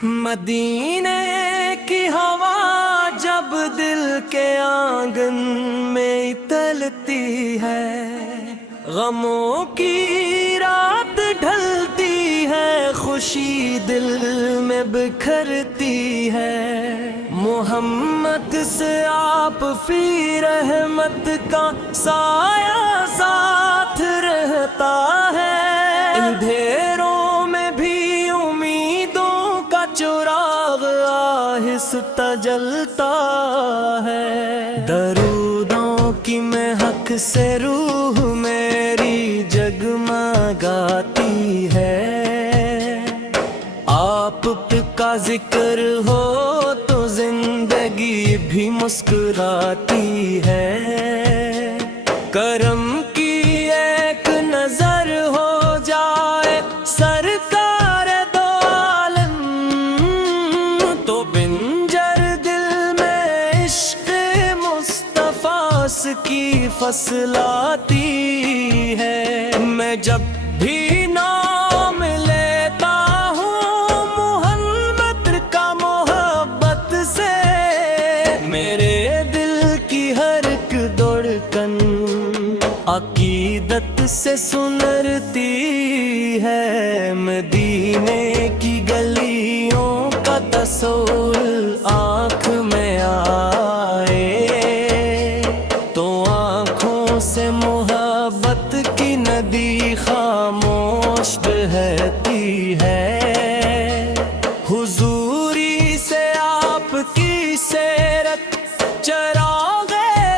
مدینے کی ہوا جب دل کے آنگن میں تلتی ہے، غموں کی رات ڈھلتی ہے، خوشی دل میں بکھرتی ہے۔ محمد سے آپ فی رحمت کا سایہ ساتھ رہتا ہے، اندھیروں میں بھی امیدوں کا چراغ آہستہ جلتا ہے۔ درودوں کی مہک سے روح میری جگمگاتی ہے، آپ کا ذکر ہو تو زندگی بھی مسکراتی ہے۔ کرم کی ایک نظر ہو جائے سرکار دو عالم، تو بنجر دل میں عشق مصطفیٰ کی فصل آتی ہے۔ میں جب بھی نام لیتا ہوں محمد کا محبت سے، میرے دل کی ہر ایک دھڑکن عقیدت سے سنرتی ہے۔ مدینے کی گلیوں کا تصور آنکھ میں آئے تو آنکھوں سے محبت کی ندی خاموش بہتی ہے۔ حضوری سے آپ کی سیرت چراغ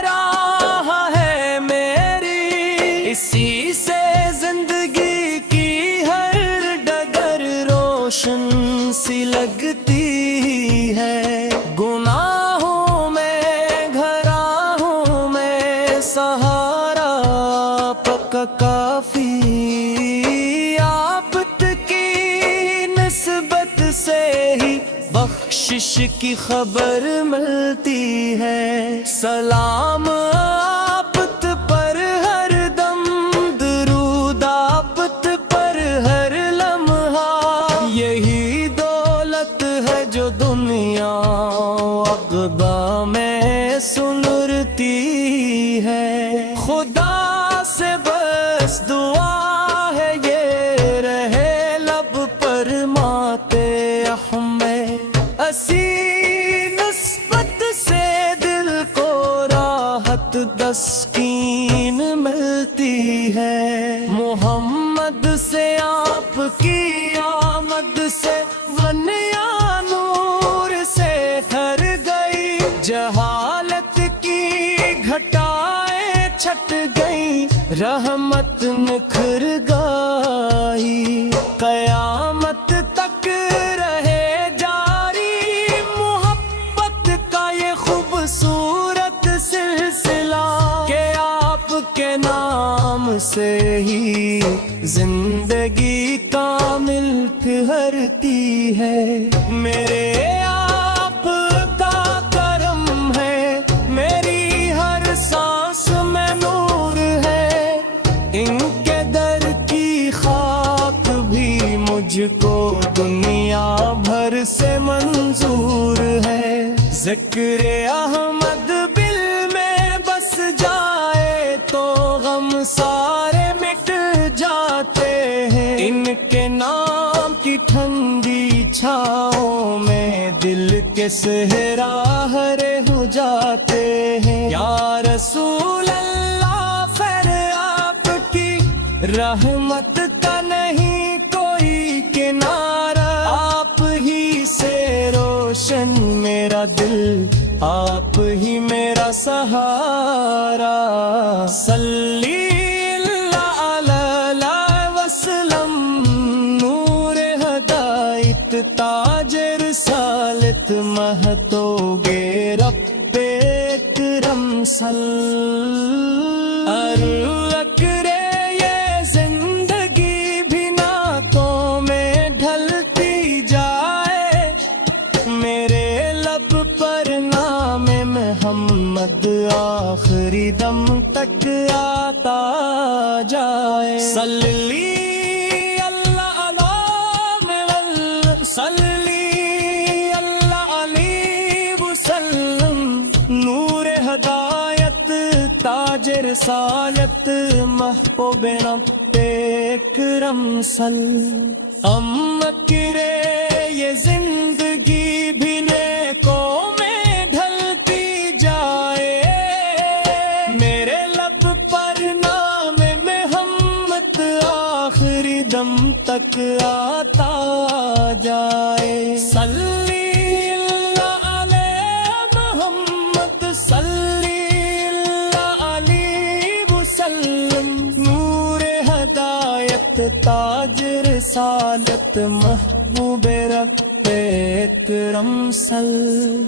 راہ ہے میری، اسی سے زندگی کی ہر ڈگر روشن سی لگتی ہے۔ گناہوں میں گھراہوں میں سہارا پکا کافی، آپ کی نسبت سے ہی بخشش کی خبر ملتی ہے۔ سلام آپ پر ہر دم، درود آپ پر ہر لمحہ، یہی دولت ہے جو دنیا عقبہ میں سنرتی ہے۔ خدا سے بس دعا ہے یہ رہے لب پر ماتے احمد، اسی نسبت سے دل کو راحت تسکین ملتی ہے۔ محمد سے آپ کی آمد سے ونیا نور سے ٹھر گئی، جہالت کی گھٹائیں چھٹ گئی، رحمت نکھر گئی، قیامت تک رہے جاری محبت کا یہ خوبصورت سلسلہ، کہ آپ کے نام سے ہی زندگی کامل ٹھہرتی ہے۔ میرے آپ کا کرم ہے، میری ہر سانس میں نور ہے، ان کے در کی خاک بھی مجھ کو دنیا بھر سے منظور ہے۔ ذکر احمد دل میں بس جائے تو غم سارے مٹ جاتے ہیں، ان کے نام کی ٹھنڈی چھاؤں میں دل کے صحرا ہرے ہو جاتے ہیں۔ یا رسول اللہ خیر آپ کی رحمت کا نہیں کوئی کنارہ، آپ ہی سے روشن میرا دل، آپ ہی میرا سہارا۔ صلی اللہ علیہ وسلم، نور ہدایت تاج رسالت مہتو گے رب اکرم کرے یہ زندگی بھی نعتوں میں ڈھلتی جائے، میرے لب پر نام محمد آخری دم تک آتا جائے۔ صلی اللہ علیہ وسلم، صلی رسالت محبوب رب اکرم صلی کرے یہ زندگی بھی نیکوں میں ڈھلتی جائے میرے لب پر نام محمد آخری دم تک آتا جائے صلی اللہ علیہ محمد صلی اللہ علیہ وسلم نور ہدایت تاج رسالت محبوب رب اکرم صلی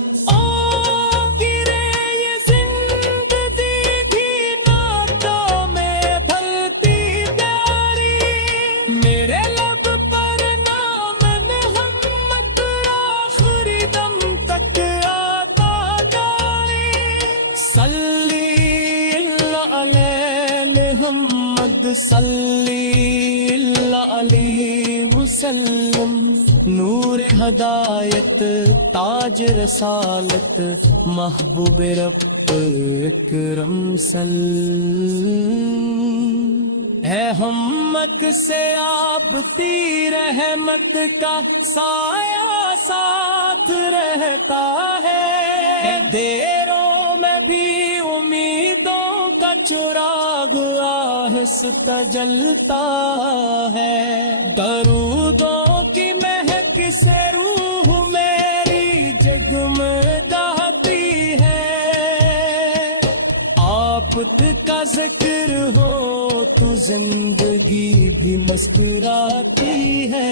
صلی اللہ علیہ وسلم نور ہدایت تاج رسالت محبوب رب اکرم صلی ہے ہمت سے آبتی رحمت کا سایہ ساتھ رہتا ہے دیروں میں بھی امیدوں کا چراغ آہستہ جلتا ہے درودوں کی مہک سے روح میری جگمگاتی ہے آپ کا ذکر ہو تو زندگی بھی مسکراتی ہے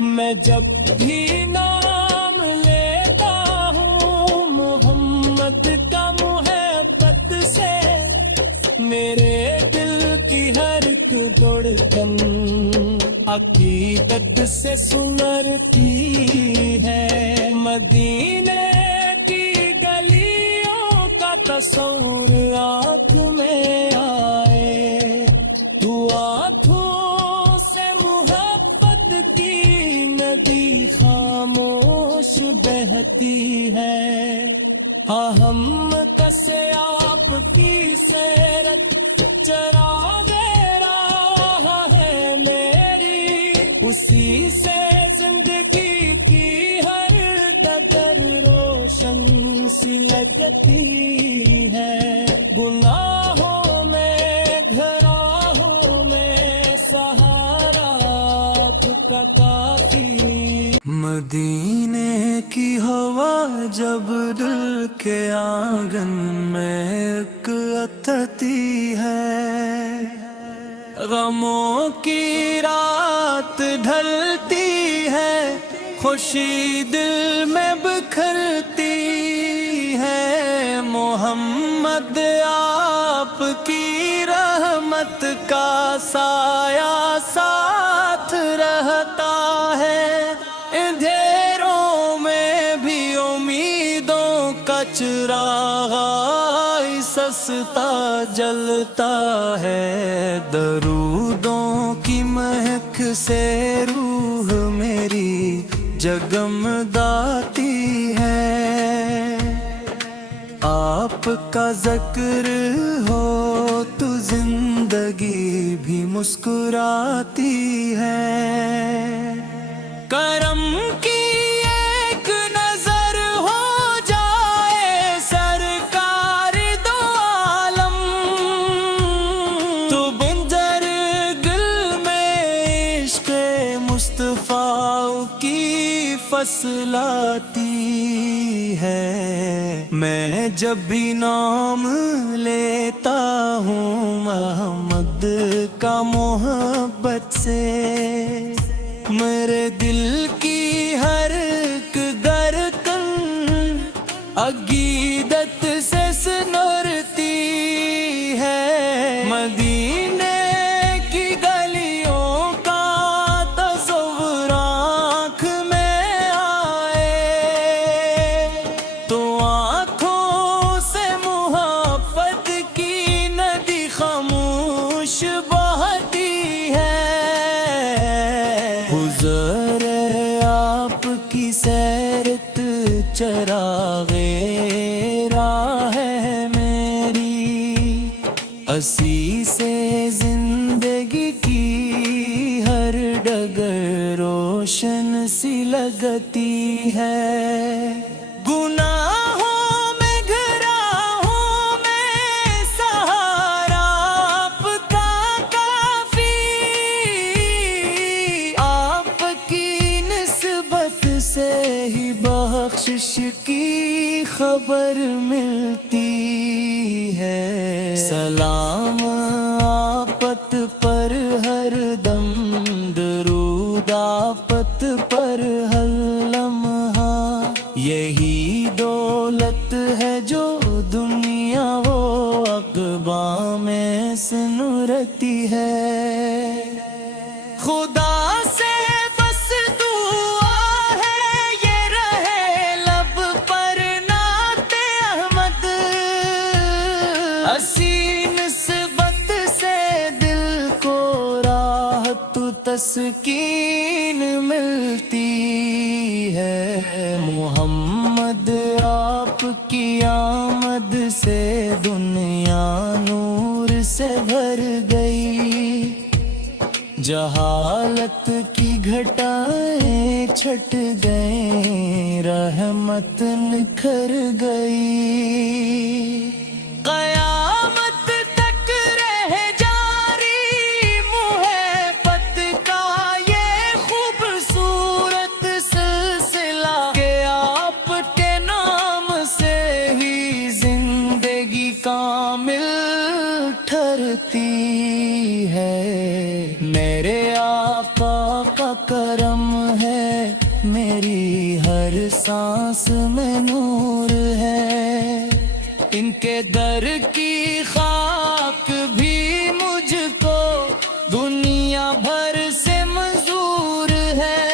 میں جب بھی نام لیتا ہوں محمد کا محبت سے میرے دل کی ہر ایک دھڑکن عقیدت سے سنرتی ہے مدینے کی گلیوں کا تصور آنکھ میں آئے تو آنکھوں سے محبت کی ندی خاموش بہتی ہے ہم کسے آپ کی سیرت چراغ راہ ہے میری اسی سے زندگی کی ہر ڈگر روشن سی لگتی ہے گناہوں میں گھراہوں میں سہارا آپ کا کافی مدینے کی ہوا جب دل کے آنگن میں اکتتی ہے غموں کی رات ڈھلتی ہے خوشی دل میں بکھرتی ہے محمد آپ کی رحمت کا سایہ ساتھ رہتا ہے اندھیروں میں بھی امیدوں کا چراغ سستا جلتا ہے درودوں کی مہک سے روح میری جگمگاتی ہے آپ کا ذکر ہو تو زندگی بھی مسکراتی ہے کرم کی ایک نظر ہو جائے سرکار دو عالم تو بنجر گل میں عشق مصطفیٰ کی فصل آتی ہے میں جب بھی نام لیتا ہوں محمد کا محبت سے میرے دل کی ہر ایک دھڑکن عقیدت سے سنرتی ہے مدینے کی گلیوں کا تصور آنکھ میں آئے تو آنکھوں سے محبت کی ندی خاموش بہتی ہے گزر آپ کی سیرت چراغ راہ ہے میری ہنسی سے زندگی کی ہر ڈگر روشن سی لگتی ہے، گناہوں میں گھراہوں میں سہارا آپ کا کافی، آپ کی نسبت سے ہی بخشش کی خبر ملتی ہے، سلام آفت پر ہر دم، درود آفت پر ہر لمحہ، یہی دولت ہے جو دنیا وہ عقبہ میں سنورتی ہے، خدا سے بس دعا ہے یہ رہے لب پر نعت احمد، اسی نسبت سے دل کو راحت تسکین ملتی ہے، محمد آپ کی آمد سے دنیا نور سے بھر گئی، جہالت کی گھٹائیں چھٹ گئیں، رحمت نکھر گئی، قیامت تک رہ جاری محبت کا یہ خوبصورت سلسلہ، کہ آپ کے نام سے ہی زندگی کامل ٹھہرتی ہے، میرے آقا کا کرم ہے، میری ہر سانس میں نور ہے، ان کے در کی خاک بھی مجھ کو دنیا بھر سے منظور ہے،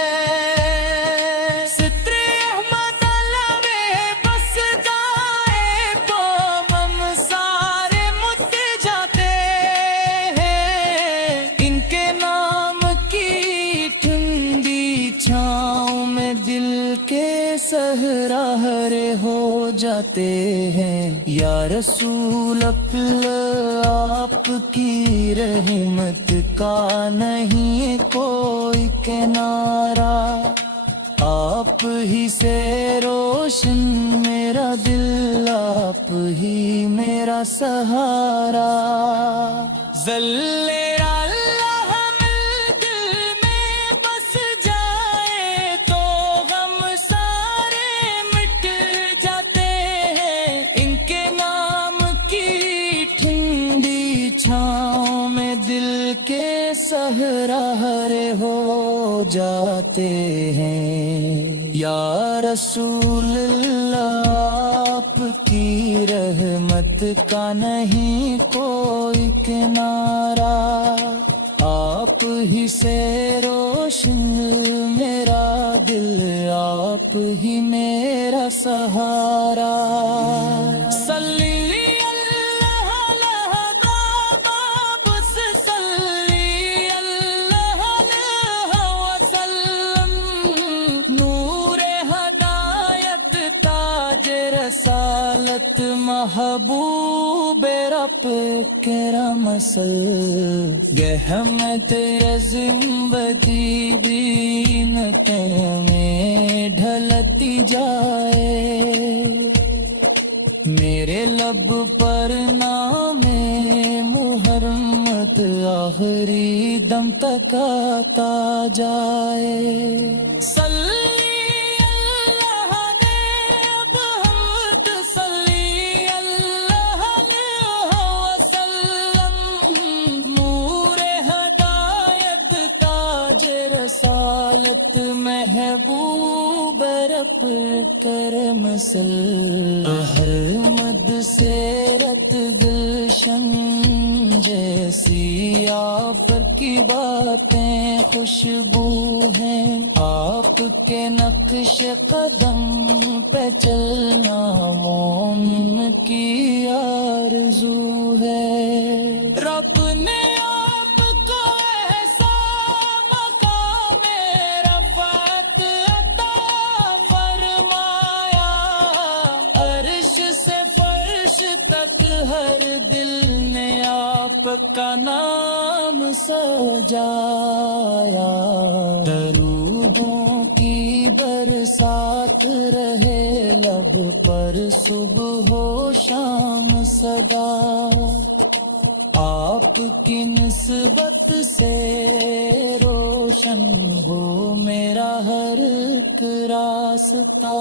ستر احمد علوے بس جائے تو ہم سارے مٹ جاتے ہیں، ان کے نام کی ٹھنڈی چھاؤں میں دل کے سہرارے ہو جاتے ہیں، یا رسول اللہ آپ کی رحمت کا نہیں کوئی کنارہ، آپ ہی سے روشن میرا دل، آپ ہی میرا سہارا، ذلے اللہ مل دل میں بس جائے تو غم سارے مٹ جاتے ہیں، ان کے نام کی ٹھنڈی چھاؤں میں دل کے سہرارے ہو جاتے ہیں، یا رسول اللہ آپ کی رحمت کا نہیں کوئی کنارہ، آپ ہی سے روشن میرا دل، آپ ہی میرا سہارا، صلی اللہ علیہ باب سے صلی اللہ علیہ وسلم، نور ہدایت تاج رسالت محبوب رب کرم مسل، گہمت زندگی دین میں ڈھلتی جائے، میرے لب پر نام محمد آخری دم تک آتا جائے، صلی اللہ نے بحمد صلی اللہ علیہ وسلم، نور ہدایت تاج رسالت محبوب رب کرم سل، احمد سے رت گلشن جیسی آپ کی باتیں خوشبو ہیں، آپ کے نقش قدم پہ چلنا مومن کی آرزو ہے، رب نے آپ کو ایسا مقام رفعت عطا فرمایا، عرش سے فرش تک ہر دل نے آپ کا نام سجایا، درودوں کی برسات رہے لب پر صبح و شام صدا، آپ کی نسبت سے روشن ہو میرا ہر ایک راستہ،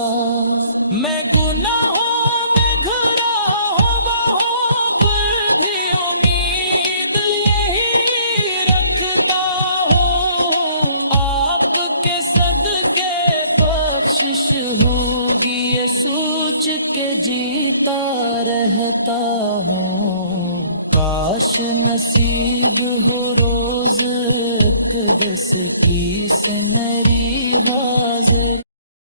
میں گناہوں میں گھرا ہوں بہوں پر بھی امید یہی رکھتا ہوں، آپ کے صدقے بخشش ہوگی یہ سوچ کے جیتا رہتا ہوں، کاش نصیب ہو روز جس کی سنری حاضر